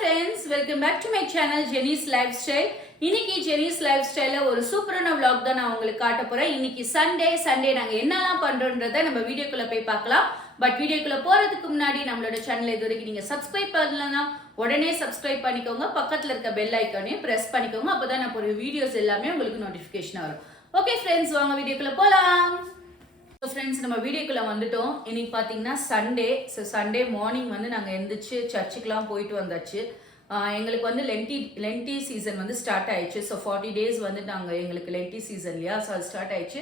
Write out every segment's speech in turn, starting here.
friends, welcome back to my channel Jenny's Lifestyle. இன்னைக்கு Jenny's Lifestyle ஒரு சூப்பரான vlog தான் நான் உங்களுக்கு காட்ட போறேன். இன்னைக்கு சண்டே நாங்க என்னலாம் பண்றோம்ன்றதை நம்ம வீடியோக்குள்ள போய் பார்க்கலாம். பட் வீடியோக்குள்ள போறதுக்கு முன்னாடி நம்மளோட சேனலை இதுவரைக்கும் நீங்க சப்ஸ்கிரைப் பண்ணலனா உடனே சப்ஸ்கிரைப் பண்ணிக்கோங்க. பக்கத்துல இருக்க பெல் ஐகானையும் பிரஸ் பண்ணிக்கோங்க. அப்பதான் நான் போற வீடியோஸ் எல்லாமே உங்களுக்கு நோட்டிஃபிகேஷன் வரும். ஓகே फ्रेंड्स, வாங்க வீடியோக்குள்ள போலாம். ஃப்ரெண்ட்ஸ், நம்ம வீடியோக்குள்ள வந்துட்டோம். இன்னைக்கு பார்த்தீங்கன்னா சண்டே மார்னிங் வந்து நாங்கள் எந்திரிச்சு சர்ச்சுக்கெலாம் போயிட்டு வந்தாச்சு. எங்களுக்கு வந்து லென்டி சீசன் வந்து ஸ்டார்ட் ஆயிடுச்சு. ஸோ 40 days வந்து நாங்கள் எங்களுக்கு லென்டி சீசன் இல்லையா, ஸோ அது ஸ்டார்ட் ஆயிடுச்சு.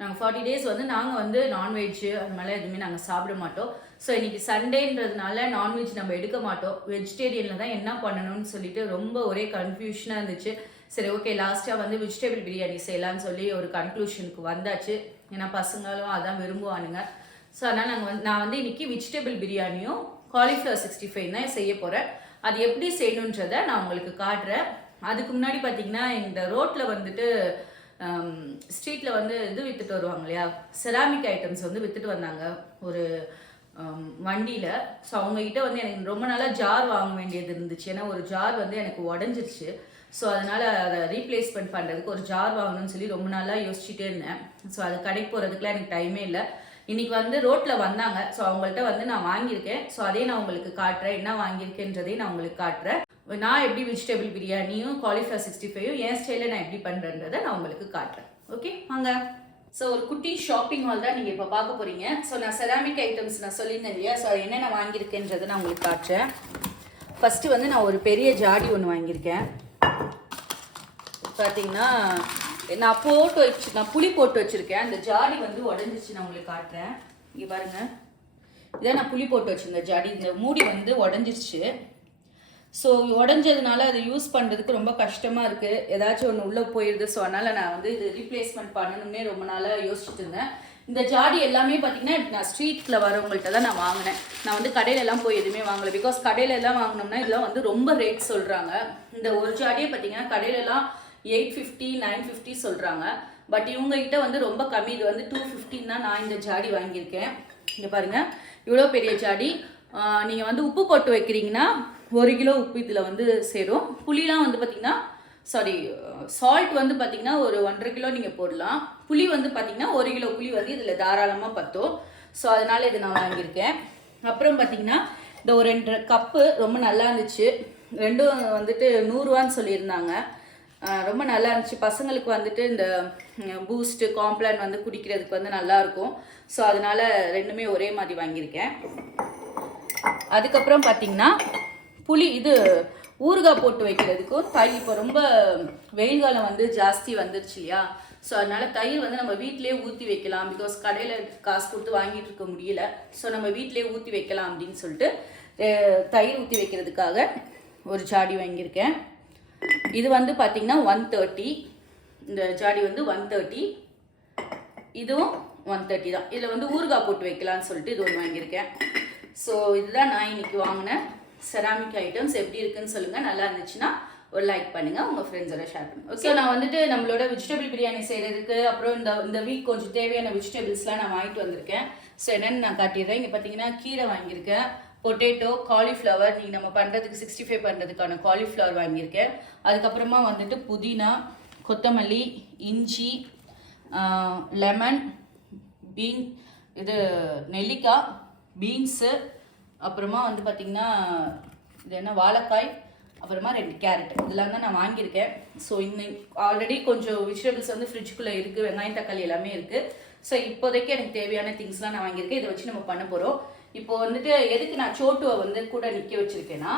நாங்கள் 40 days வந்து நாங்கள் வந்து நான்வெஜ்ஜு அது மாதிரி எதுவுமே நாங்கள் சாப்பிட மாட்டோம். ஸோ இன்னைக்கு சண்டேன்றதுனால நான்வெஜ் நம்ம எடுக்க மாட்டோம். வெஜிடேரியனில் தான் என்ன பண்ணணும்னு சொல்லிட்டு ரொம்ப ஒரே கன்ஃபியூஷனாக இருந்துச்சு. சரி, ஓகே, லாஸ்ட்டாக வந்து வெஜிடபிள் பிரியாணி செய்யலான்னு சொல்லி ஒரு கன்க்ளூஷனுக்கு வந்தாச்சு. ஏன்னா பசங்களும் அதான் விரும்புவானுங்க. ஸோ அதனால் நான் வந்து இன்னைக்கு வெஜிடபிள் பிரியாணியும் காலிஃப்ளவர் 65 தான் செய்ய போகிறேன். அது எப்படி செய்யணுன்றதை நான் உங்களுக்கு காட்டுறேன். அதுக்கு முன்னாடி பார்த்தீங்கன்னா இந்த ரோட்டில் வந்துட்டு ஸ்ட்ரீட்டில் வந்து இது விற்றுட்டு வருவாங்க இல்லையா, செராமிக் ஐட்டம்ஸ் வந்து விற்றுட்டு வந்தாங்க ஒரு வண்டியில். ஸோ அவங்ககிட்ட வந்து எனக்கு ரொம்ப நாளாக ஜார் வாங்க வேண்டியது இருந்துச்சு. ஏன்னா ஒரு ஜார் வந்து எனக்கு உடஞ்சிருச்சு. ஸோ அதனால் அதை ரீப்ளேஸ்மெண்ட் பண்ணுறதுக்கு ஒரு ஜார் வாங்கணும்னு சொல்லி ரொம்ப நாளாக யோசிச்சுட்டே இருந்தேன். ஸோ அது கடைக்கு போகிறதுக்குலாம் எனக்கு டைமே இல்லை. இன்றைக்கி வந்து ரோட்டில் வந்தாங்க. ஸோ அவங்கள்ட்ட வந்து நான் வாங்கியிருக்கேன். ஸோ அதே நான் உங்களுக்கு காட்டுறேன், என்ன வாங்கியிருக்கேன்றதையும் நான் உங்களுக்கு காட்டுறேன். நான் எப்படி வெஜிடபிள் பிரியாணியும் காலிஃப்ளவர் 65யும் என் ஸ்டைலில் நான் எப்படி பண்ணுறேன்றதை நான் உங்களுக்கு காட்டுறேன். ஓகே வாங்க. ஸோ ஒரு குட்டி ஷாப்பிங் ஹால் தான் நீங்கள் இப்போ பார்க்க போகிறீங்க. ஸோ நான் செராமிக் ஐட்டம்ஸ் நான் சொல்லியிருந்தேன் இல்லையா, ஸோ என்னென்ன வாங்கியிருக்கேன்றதை நான் உங்களுக்கு காட்டுறேன். ஃபஸ்ட்டு வந்து நான் ஒரு பெரிய ஜாடி ஒன்று வாங்கியிருக்கேன். பார்த்தீங்கன்னா நான் புளி போட்டு வச்சுருக்கேன். அந்த ஜாடி வந்து உடஞ்சிச்சு. நான் உங்களுக்கு காட்டுறேன். இங்கே பாருங்கள், இதான் நான் புளி போட்டு வச்சுருந்தேன் ஜாடி. இந்த மூடி வந்து உடஞ்சிருச்சு. ஸோ உடஞ்சதுனால அதை யூஸ் பண்ணுறதுக்கு ரொம்ப கஷ்டமாக இருக்குது. ஏதாச்சும் ஒன்று உள்ளே போயிடுது. ஸோ அதனால் நான் வந்து இது ரீப்ளேஸ்மெண்ட் பண்ணணும்னே ரொம்ப நாளாக யோசிச்சுட்டு இருந்தேன். இந்த ஜாடி எல்லாமே பார்த்தீங்கன்னா நான் ஸ்ட்ரீட்டில் வரவங்கள்ட்ட தான் நான் வாங்கினேன். நான் வந்து கடையிலலாம் போய் எதுவுமே வாங்கலை. பிகாஸ் கடையிலலாம் வாங்கினோம்னா இதெல்லாம் வந்து ரொம்ப ரேட் சொல்கிறாங்க. இந்த ஒரு ஜாடியே பார்த்தீங்கன்னா கடையிலலாம் 850 950 சொல்கிறாங்க. பட் இவங்ககிட்ட வந்து ரொம்ப கம்மி. இது வந்து 250 தான் நான் இந்த ஜாடி வாங்கியிருக்கேன். இங்கே பாருங்கள், இவ்வளோ பெரிய ஜாடி. நீங்கள் வந்து உப்பு போட்டு வைக்கிறீங்கன்னா 1 கிலோ உப்பு இதில் வந்து சேரும். புளிலாம் வந்து பார்த்திங்கன்னா சால்ட் வந்து பார்த்திங்கன்னா ஒரு 1.5 கிலோ நீங்கள் போடலாம். புளி வந்து பார்த்திங்கன்னா 1 கிலோ புளி வந்து இதில் தாராளமாக பற்றும். ஸோ அதனால் இது நான் வாங்கியிருக்கேன். அப்புறம் பார்த்திங்கன்னா இந்த ஒரு 2 கப்பு ரொம்ப நல்லா இருந்துச்சு. ரெண்டும் வந்துட்டு 100 ரூபான்னு சொல்லியிருந்தாங்க. ரொம்ப நல்லா இருந்துச்சு. பசங்களுக்கு வந்துட்டு இந்த பூஸ்ட்டு காம்ப்ளான் வந்து குடிக்கிறதுக்கு வந்து நல்லாயிருக்கும். ஸோ அதனால் ரெண்டுமே ஒரே மாதிரி வாங்கியிருக்கேன். அதுக்கப்புறம் பார்த்திங்கன்னா புளி இது ஊறுகாய் போட்டு வைக்கிறதுக்கும் தயிர். இப்போ ரொம்ப வெயில் காலம் வந்து ஜாஸ்தி வந்துருச்சு இல்லையா, ஸோ அதனால் தயிர் வந்து நம்ம வீட்டிலே ஊற்றி வைக்கலாம். பிகாஸ் கடையில் காசு கொடுத்து வாங்கிட்டு இருக்க முடியல. ஸோ நம்ம வீட்டிலே ஊற்றி வைக்கலாம் அப்படின்னு சொல்லிட்டு தயிர் ஊற்றி வைக்கிறதுக்காக ஒரு ஜாடி வாங்கியிருக்கேன். இது வந்து பார்த்திங்கன்னா 130. இந்த ஜாடி வந்து 130. இதுவும் 130 தான். இதில் வந்து ஊறுகாய் போட்டு வைக்கலான்னு சொல்லிட்டு இது ஒன்று வாங்கியிருக்கேன். ஸோ இதுதான் நான் இன்னைக்கு வாங்கினேன் செராமிக் ஐட்டம்ஸ். எப்படி இருக்குன்னு சொல்லுங்கள். நல்லா இருந்துச்சுன்னா ஒரு லைக் பண்ணுங்கள், உங்கள் ஃப்ரெண்ட்ஸோட ஷேர் பண்ணுங்கள். ஓகே, நான் வந்துட்டு நம்மளோட வெஜிடபிள் பிரியாணி செய்கிறதுக்கு அப்புறம் இந்த வீக் கொஞ்சம் தேவையான வெஜிடபிள்ஸ்லாம் நான் வாங்கிட்டு வந்திருக்கேன். ஸோ என்னென்னு நான் காட்டிடுறேன். இங்கே பார்த்தீங்கன்னா கீரை வாங்கியிருக்கேன், பொட்டேட்டோ, காலிஃப்ளவர். நீங்கள் நம்ம பண்ணுறதுக்கு 65 பண்ணுறதுக்கான காலிஃப்ளவர் வாங்கியிருக்கேன். அதுக்கப்புறமா வந்துட்டு புதினா, கொத்தமல்லி, இஞ்சி, லெமன், இது நெல்லிக்காய், பீன்ஸு, அப்புறமா வந்து பார்த்திங்கன்னா இது என்ன வாழைக்காய், அப்புறமா 2 கேரட். இதெல்லாம் தான் நான் வாங்கியிருக்கேன். ஸோ ஆல்ரெடி கொஞ்சம் வெஜிடபிள்ஸ் வந்து ஃப்ரிட்ஜுக்குள்ளே இருக்குது. வெங்காயம், தக்காளி எல்லாமே இருக்குது. ஸோ இப்போதைக்கு எனக்கு தேவையான திங்ஸ்லாம் நான் வாங்கியிருக்கேன். இதை வச்சு நம்ம பண்ண போகிறோம். இப்போ வந்துட்டு எதுக்கு நான் சோட்டுவை வந்து கூட நிற்க வச்சிருக்கேன்னா,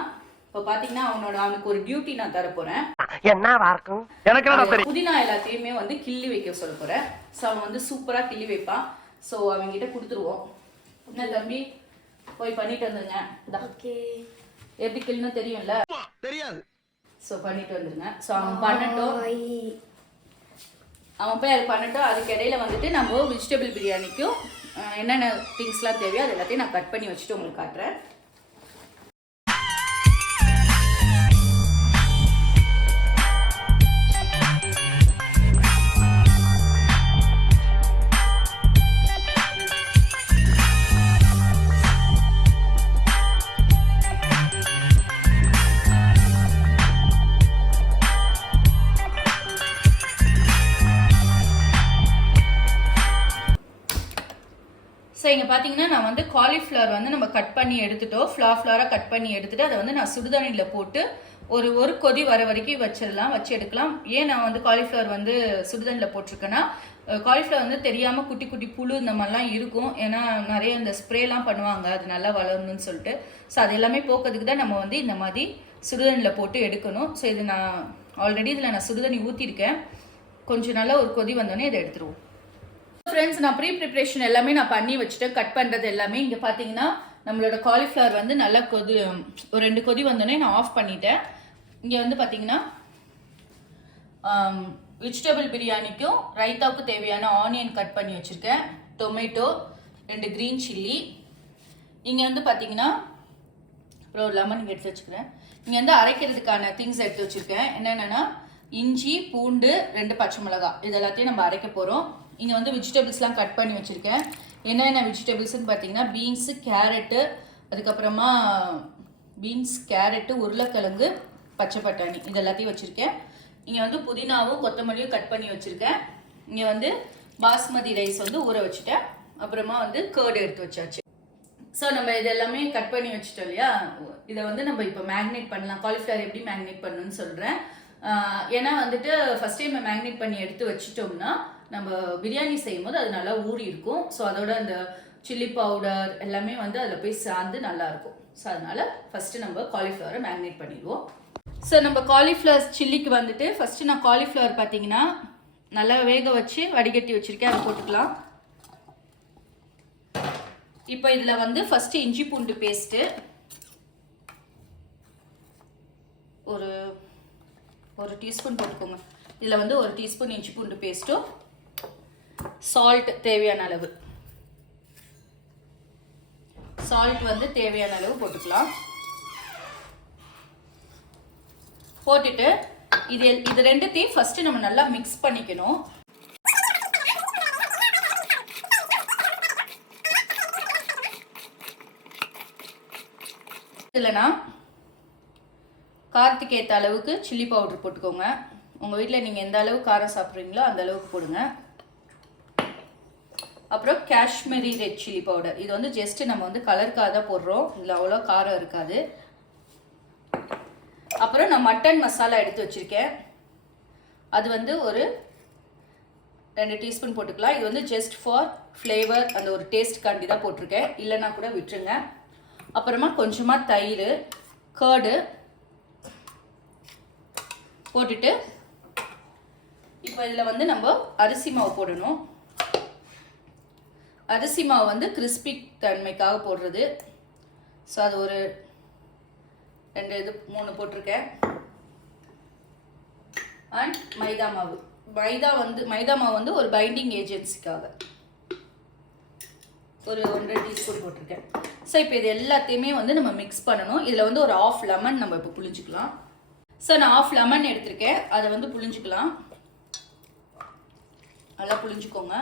இப்போ பார்த்தீங்கன்னா அவனுக்கு ஒரு டியூட்டி நான் தர போகிறேன். புதினா எல்லாத்தையுமே வந்து கிள்ளி வைக்க சொல்ல போகிறேன். ஸோ அவன் வந்து சூப்பராக கிள்ளி வைப்பான். ஸோ அவங்ககிட்ட கொடுத்துருவோம். என்ன தம்பி, போய் பண்ணிட்டு வந்துருங்க. ஓகே, எப்படி கிள்ளுன்னு தெரியும்ல? தெரியாது. ஸோ பண்ணிட்டு வந்துருங்க. ஸோ அவன் போய் அது பண்ணட்டும். அதுக்கு இடையில வந்துட்டு நம்ம வெஜிடபிள் பிரியாணிக்கும் என்னென்ன திங்ஸ்லாம் தேவையோ அது எல்லாத்தையும் நான் கட் பண்ணி வச்சுட்டு உங்களுக்கு காட்டுறேன். இங்கே பார்த்தீங்கன்னா நான் வந்து காலிஃப்ளவர் வந்து நம்ம கட் பண்ணி எடுத்துட்டோம். ஃப்ளாராக கட் பண்ணி எடுத்துட்டு அதை வந்து நான் சுடுதண்ணியில் போட்டு ஒரு கொதி வர வரைக்கும் வச்சிடலாம், வச்சு எடுக்கலாம். ஏன் நான் வந்து காலிஃப்ளவர் வந்து சுடுதண்ணியில் போட்டிருக்கேன்னா, காலிஃப்ளவர் வந்து தெரியாமல் குட்டி குட்டி புழு இந்த மாதிரிலாம் இருக்கும். ஏன்னா நிறைய இந்த ஸ்ப்ரேலாம் பண்ணுவாங்க அது நல்லா வளரணும்னு சொல்லிட்டு. ஸோ அது எல்லாமே போக்கிறதுக்கு தான் நம்ம வந்து இந்த மாதிரி சுடுதண்ணியில் போட்டு எடுக்கணும். ஸோ இது நான் ஆல்ரெடி இதில் நான் சுடுதண்ணி ஊற்றிருக்கேன். கொஞ்சம் நல்லா ஒரு கொதி வந்தோடனே இதை எடுத்துருவோம். ஃப்ரெண்ட்ஸ், நான் ப்ரிப்ரேஷன் எல்லாமே நான் பண்ணி வச்சுட்டேன். கட் பண்ணுறது எல்லாமே இங்கே பார்த்தீங்கன்னா நம்மளோட காலிஃப்ளவர் வந்து நல்லா ஒரு 2 கொதி வந்தோடனே நான் ஆஃப் பண்ணிட்டேன். இங்கே வந்து பார்த்தீங்கன்னா வெஜிடபிள் பிரியாணிக்கும் ரைத்தாவுக்கும் தேவையான ஆனியன் கட் பண்ணி வச்சுருக்கேன், டொமேட்டோ, 2 க்ரீன் சில்லி, இங்கே வந்து பார்த்தீங்கன்னா அப்புறம் ஒரு லெமன் எடுத்து வச்சுக்கிறேன். இங்கே வந்து அரைக்கிறதுக்கான திங்ஸ் எடுத்து வச்சுருக்கேன். என்னென்னா இஞ்சி, பூண்டு, 2 பச்சை மிளகாய், இது எல்லாத்தையும் நம்ம அரைக்க போகிறோம். இங்கே வந்து வெஜிடபிள்ஸ்லாம் கட் பண்ணி வச்சுருக்கேன். என்னென்ன வெஜிடபிள்ஸ்ன்னு பார்த்தீங்கன்னா பீன்ஸு, கேரட்டு, அதுக்கப்புறமா பீன்ஸ், கேரட்டு, உருளைக்கிழங்கு, பச்சை பட்டாணி, இது எல்லாத்தையும் வச்சுருக்கேன். இங்கே வந்து புதினாவும் கொத்தமல்லியும் கட் பண்ணி வச்சுருக்கேன். இங்கே வந்து பாஸ்மதி ரைஸ் வந்து ஊற வச்சுட்டேன். அப்புறமா வந்து கேர்டு எடுத்து வச்சாச்சு. ஸோ நம்ம இது எல்லாமே கட் பண்ணி வச்சுட்டோம் இல்லையா, இதை வந்து நம்ம இப்போ மேக்னேட் பண்ணலாம். காலிஃப்ளவர் எப்படி மேக்னேட் பண்ணணும்னு சொல்கிறேன். ஏன்னா வந்துட்டு ஃபஸ்ட் டைம் மேக்னேட் பண்ணி எடுத்து வச்சுட்டோம்னா நம்ம பிரியாணி செய்யும் போது அது நல்லா ஊறி இருக்கும். ஸோ அதோட அந்த சில்லி பவுடர் எல்லாமே வந்து அதில் போய் சார்ந்து நல்லாயிருக்கும். ஸோ அதனால் ஃபஸ்ட்டு நம்ம காலிஃப்ளவரை மேக்னேட் பண்ணிடுவோம். ஸோ நம்ம காலிஃப்ளவர் சில்லிக்கு வந்துட்டு ஃபஸ்ட்டு நான் காலிஃப்ளவர் பார்த்தீங்கன்னா நல்லா வேக வச்சு வடிகட்டி வச்சுருக்கேன், அதை போட்டுக்கலாம். இப்போ இதில் வந்து ஃபஸ்ட்டு இஞ்சி பூண்டு பேஸ்ட்டு ஒரு டீஸ்பூன் போட்டுக்கோங்க. இதில் வந்து 1 டீஸ்பூன் இஞ்சி பூண்டு பேஸ்ட்டும், சால்ட் தேவையான அளவு, சால்ட் வந்து தேவையான அளவு போட்டுக்கலாம். போட்டுட்டு இது ரெண்டுத்தையும் ஃபர்ஸ்ட் நம்ம நல்லா மிக்ஸ் பண்ணிக்கணும். இல்லைனா காரத்துக்கு ஏற்ற அளவுக்கு சில்லி பவுடர் போட்டுக்கோங்க. உங்கள் வீட்டில் நீங்கள் எந்த அளவு காரம் சாப்பிட்றீங்களோ அந்த அளவுக்கு போடுங்க. அப்புறம் காஷ்மீரி ரெட் சில்லி பவுடர், இது வந்து ஜஸ்ட் நம்ம வந்து கலருக்காக தான் போடுறோம், இதில் அவ்வளோ காரம் இருக்காது. அப்புறம் நான் மட்டன் மசாலா எடுத்து வச்சுருக்கேன், அது வந்து ஒரு 2 டீஸ்பூன் போட்டுக்கலாம். இது வந்து ஜஸ்ட் ஃபார் ஃப்ளேவர், அந்த ஒரு டேஸ்ட் காண்டி தான் போட்டிருக்கேன், இல்லைன்னா கூட விட்டுருங்க. அப்புறமா கொஞ்சமாக தயிர், கர்டு போட்டுட்டு இப்போ இதில் வந்து நம்ம அரிசி மாவு போடணும். அரிசி மாவு வந்து கிறிஸ்பி தன்மைக்காக போடுறது. ஸோ அது ஒரு 3 போட்டிருக்கேன். அண்ட் மைதா மாவு, மைதா மாவு வந்து ஒரு பைண்டிங் ஏஜென்சிக்காக ஒரு 1.5 டீஸ்பூன் போட்டிருக்கேன். ஸோ இப்போ இது எல்லாத்தையுமே வந்து நம்ம மிக்ஸ் பண்ணணும். இதில் வந்து ஒரு 1/2 லெமன் நம்ம இப்போ புளிஞ்சிக்கலாம். ஸோ நான் 1/2 லெமன் எடுத்திருக்கேன், அதை வந்து புளிஞ்சிக்கலாம். நல்லா புளிஞ்சுக்கோங்க.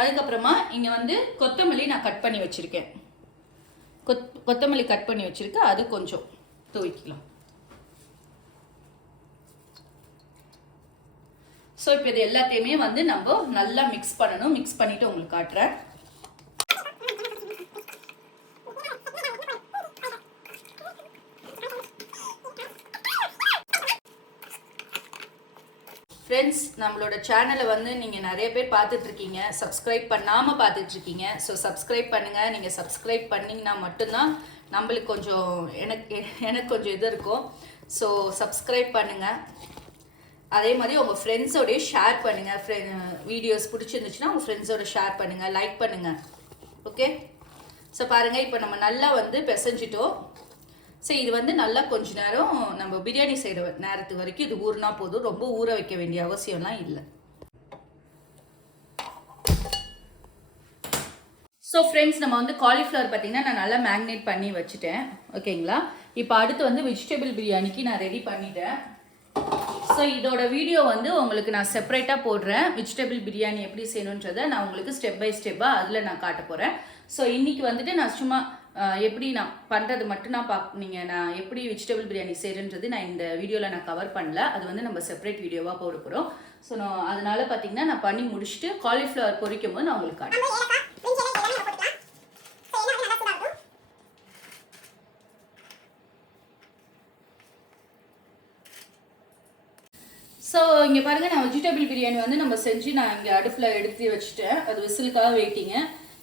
அதுக்கப்புறமா இங்கே வந்து கொத்தமல்லி நான் கட் பண்ணி வச்சுருக்கேன், கொத்தமல்லி கட் பண்ணி வச்சுருக்கேன், அது கொஞ்சம் தூவிக்கலாம். ஸோ இப்போ இது எல்லாத்தையுமே வந்து நம்ம நல்லா மிக்ஸ் பண்ணணும். மிக்ஸ் பண்ணிவிட்டு உங்களுக்கு காட்டுறேன். ஃப்ரெண்ட்ஸ், நம்மளோட சேனலை வந்து நீங்கள் நிறைய பேர் பார்த்துட்ருக்கீங்க, சப்ஸ்கிரைப் பண்ணாமல் பார்த்துட்ருக்கீங்க. ஸோ சப்ஸ்கிரைப் பண்ணுங்கள். நீங்கள் சப்ஸ்கிரைப் பண்ணிங்கன்னா மட்டும்தான் நம்மளுக்கு கொஞ்சம் எனக்கு கொஞ்சம் இது இருக்கும். ஸோ சப்ஸ்கிரைப் பண்ணுங்கள். அதே மாதிரி உங்கள் ஃப்ரெண்ட்ஸோடய ஷேர் பண்ணுங்கள். வீடியோஸ் பிடிச்சிருந்துச்சுன்னா உங்கள் ஃப்ரெண்ட்ஸோட ஷேர் பண்ணுங்கள், லைக் பண்ணுங்கள். ஓகே, ஸோ பாருங்கள், இப்போ நம்ம நல்லா வந்து பிசைஞ்சிட்டோம். ஸோ இது வந்து நல்லா கொஞ்ச நேரம் நம்ம பிரியாணி செய்கிற நேரத்து வரைக்கும் இது ஊறினா போதும், ரொம்ப ஊற வைக்க வேண்டிய அவசியம்லாம் இல்லை. ஸோ ஃப்ரெண்ட்ஸ், நம்ம வந்து காலிஃப்ளவர் பார்த்தீங்கன்னா நான் நல்லா மேக்னேட் பண்ணி வச்சுட்டேன். ஓகேங்களா, இப்போ அடுத்து வந்து வெஜிடபிள் பிரியாணிக்கு நான் ரெடி பண்ணிட்டேன். ஸோ இதோட வீடியோ வந்து உங்களுக்கு நான் செப்பரேட்டாக போடுறேன். வெஜிடபிள் பிரியாணி எப்படி செய்யணுன்றதை நான் உங்களுக்கு ஸ்டெப் பை ஸ்டெப்பாக அதில் நான் காட்ட போகிறேன். ஸோ இன்றைக்கி வந்துட்டு நான் சும்மா எப்படி நான் பண்ணுறது மட்டும் நான் எப்படி வெஜிடபிள் பிரியாணி செய்கிறேன்றது நான் இந்த வீடியோவில் நான் கவர் பண்ணல. அது வந்து நம்ம செப்பரேட் வீடியோவாக போட போகிறோம். ஸோ நான் அதனால பார்த்தீங்கன்னா நான் பண்ணி முடிச்சுட்டு காலிஃப்ளவர் பொரிக்கும் போது நான் உங்களுக்கு காட்டுறேன். ஸோ இங்கே பாருங்கள், நான் வெஜிடபிள் பிரியாணி வந்து நம்ம செஞ்சு நான் இங்கே அடுப்பில் எடுத்து வச்சுட்டேன். அது விசிலுக்காக வெயிட்டிங்க.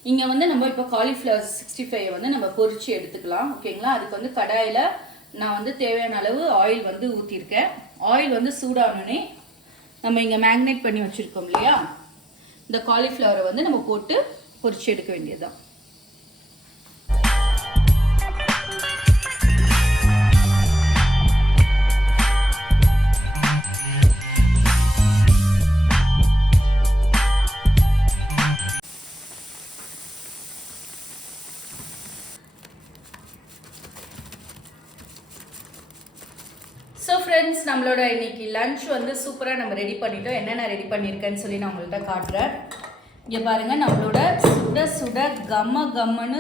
இங்கே வந்து நம்ம இப்போ காலிஃப்ளவர் 65 வந்து நம்ம பொரிச்சு எடுத்துக்கலாம். ஓகேங்களா? அதுக்கு வந்து கடாயில் நான் வந்து தேவையான அளவு ஆயில் வந்து ஊற்றிருக்கேன். ஆயில் வந்து சூடானோடனே நம்ம இங்கே மேக்னேட் பண்ணி வச்சுருக்கோம் இல்லையா, இந்த காலிஃப்ளவரை வந்து நம்ம போட்டு பொரிச்சு எடுக்க வேண்டியதுதான். ஸோ ஃப்ரெண்ட்ஸ், நம்மளோட இன்னைக்கு லஞ்ச் வந்து சூப்பராக நம்ம ரெடி பண்ணிட்டோம். என்னென்ன ரெடி பண்ணியிருக்கேன்னு சொல்லி நான் உங்கள்கிட்ட காட்டுறேன். இங்கே பாருங்கள், நம்மளோட சுட சுட கம்மன்னு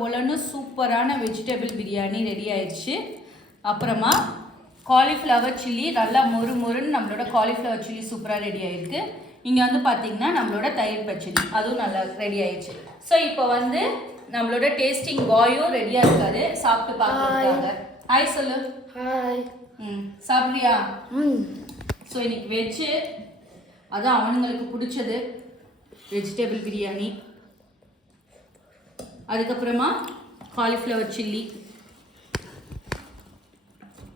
பொலன்னு சூப்பரான வெஜிடபிள் பிரியாணி ரெடி ஆயிடுச்சு. அப்புறமா காலிஃப்ளவர் சில்லி நல்லா மொறுன்னு நம்மளோட காலிஃப்ளவர் சில்லி சூப்பராக ரெடி ஆயிருக்கு. இங்கே வந்து பார்த்தீங்கன்னா நம்மளோட தயிர் பச்சடி அதுவும் நல்லா ரெடி ஆயிடுச்சு. ஸோ இப்போ வந்து நம்மளோட டேஸ்டிங் பாயும் ரெடியாக இருக்காரு, சாப்பிட்டு பார்த்துருக்காங்க. ஹாய் சொல்லு. ஹாய். சாப்பிட்றியா? ஸோ இன்னைக்கு வெஜ்ஜு, அதான் அவனுங்களுக்கு பிடிச்சது வெஜிடபிள் பிரியாணி. அதுக்கப்புறமா காலிஃப்ளவர் சில்லி.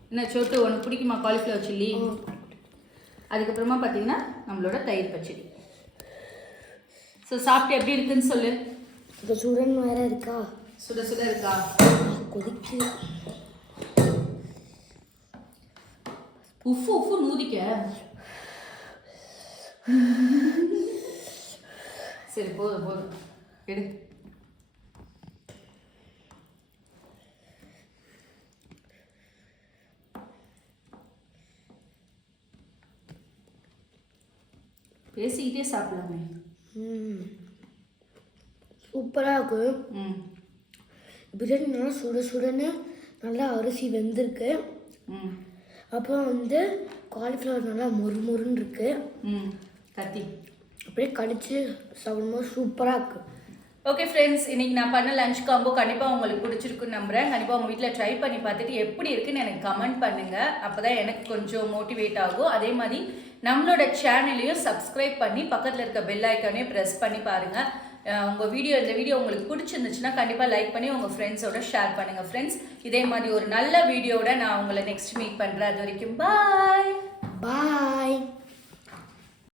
என்ன சோட்டு, உனக்கு பிடிக்குமா காலிஃப்ளவர் சில்லி? அதுக்கப்புறமா பார்த்தீங்கன்னா நம்மளோட தயிர் பச்சடி. ஸோ சாப்பிட்டு எப்படி இருக்குன்னு சொல்லு. சுடன் வேற இருக்கா? சுட இருக்கா? கொதிக்கு. உஃபு நூதிக்க. சரி, போதும் எடு. பேசிக்கிட்டே சாப்பிடலாமே. சூப்பராக இருக்கு. பிரியாணி நல்லா சுடன்னு நல்லா அரிசி வெந்திருக்கு. அப்புறம் வந்து காலிஃப்ளவர் நல்லா மொறுன்னு இருக்கு. கத்தி அப்படியே கடிச்சு சாப்பிடும்போது சூப்பராக இருக்கு. ஓகே ஃப்ரெண்ட்ஸ், இன்னைக்கு நான் பண்ண லஞ்ச் காம்போ கண்டிப்பாக உங்களுக்கு பிடிச்சிருக்குன்னு நம்புறேன். கண்டிப்பாக உங்கள் வீட்டில் ட்ரை பண்ணி பார்த்துட்டு எப்படி இருக்குன்னு எனக்கு கமெண்ட் பண்ணுங்கள். அப்போ தான் எனக்கு கொஞ்சம் மோட்டிவேட் ஆகும். அதே மாதிரி நம்மளோட சேனலையும் சப்ஸ்கிரைப் பண்ணி பக்கத்தில் இருக்க பெல் ஐக்கானையும் ப்ரெஸ் பண்ணி பாருங்கள். இந்த வீடியோ உங்களுக்கு பிடிச்சிருந்துச்சுன்னா கண்டிப்பாக லைக் பண்ணி உங்கள் ஃப்ரெண்ட்ஸோட ஷேர் பண்ணுங்கள். ஃப்ரெண்ட்ஸ், இதே மாதிரி ஒரு நல்ல வீடியோட நான் உங்களை நெக்ஸ்ட் மீட் பண்ணுறேன். அது வரைக்கும் பாய்.